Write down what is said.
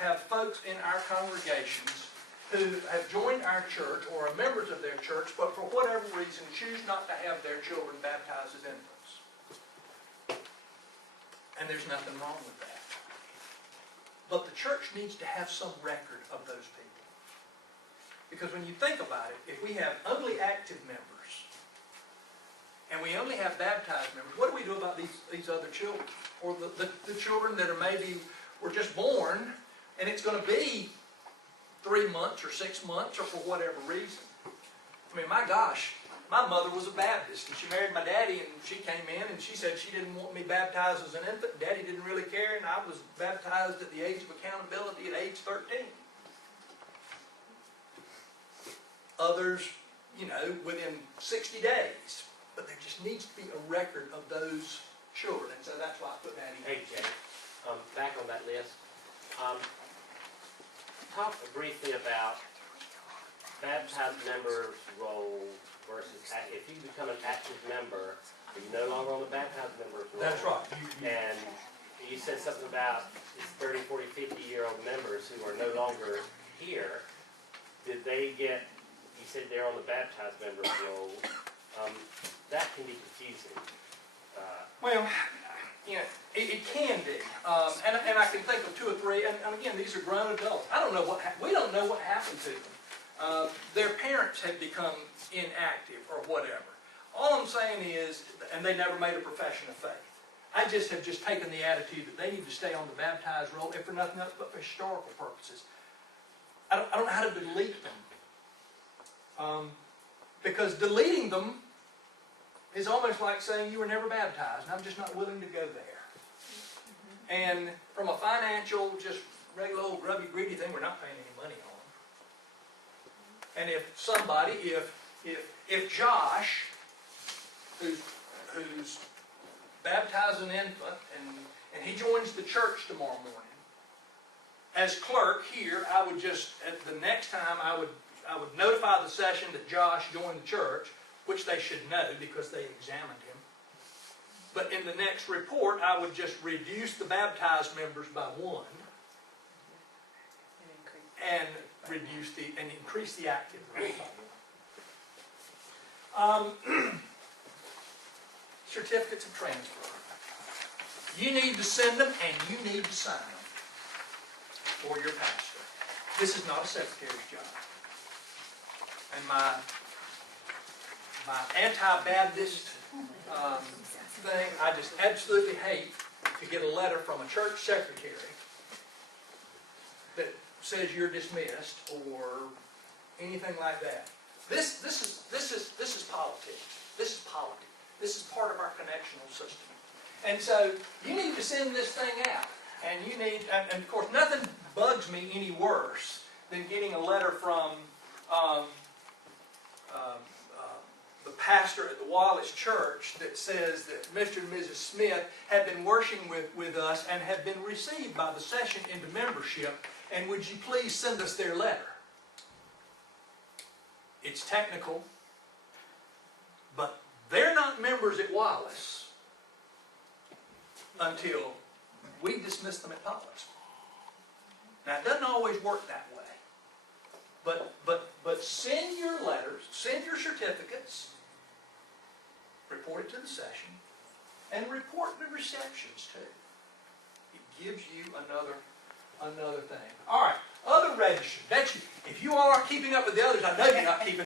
have folks in our congregations who have joined our church or are members of their church, but for whatever reason choose not to have their children baptized as infants. And there's nothing wrong with that. But the church needs to have some record of those people. Because when you think about it, if we have only active members, and we only have baptized members, what do we do about these other children? Or the children that are maybe were just born, and it's going to be 3 months or 6 months or for whatever reason. I mean, my gosh, my mother was a Baptist, and she married my daddy, and she came in, and she said she didn't want me baptized as an infant. Daddy didn't really care, and I was baptized at the age of accountability at age 13. Others, you know, within 60 days. But there just needs to be a record of those children, and so that's why I put that in. Hey, Jay, back on that list. Talk briefly about baptized members' role versus if you become an active member, you're no longer on the baptized members' role. That's right. And you said something about these 30, 40, 50-year-old members who are no longer here. Did they get, you said they're on the baptized members' role. That can be confusing. Well, you know, it can be, and I can think of 2 or 3. And again, these are grown adults. I don't know we don't know what happened to them. Their parents have become inactive or whatever. All I'm saying is, and they never made a profession of faith. I just have taken the attitude that they need to stay on the baptized roll, if for nothing else but for historical purposes. I don't know how to delete them. Because deleting them is almost like saying you were never baptized, and I'm just not willing to go there. And from a financial, just regular old grubby, greedy thing, we're not paying any money on. And if somebody, if Josh, who's baptized an infant, and he joins the church tomorrow morning, as clerk here, I would just, at the next time, I would notify the session that Josh joined the church, which they should know because they examined him. But in the next report, I would just reduce the baptized members by 1 and increase the active members by 1. Certificates of transfer. You need to send them, and you need to sign them for your pastor. This is not a secretary's job. And my anti-Baptist thing, I just absolutely hate to get a letter from a church secretary that says you're dismissed or anything like that. This is politics. This is politics. This is part of our connectional system. And so you need to send this thing out. And you need, and of course, nothing bugs me any worse than getting a letter from the pastor at the Wallace Church that says that Mr. and Mrs. Smith have been worshiping with us and have been received by the session into membership, and would you please send us their letter? It's technical, but they're not members at Wallace until we dismiss them at Wallace. Now, it doesn't always work that way. But send your letters, send your certificates, report it to the session, and report the receptions too. It gives you another thing. All right, other registers. If you all are keeping up with the others, I know you're not keeping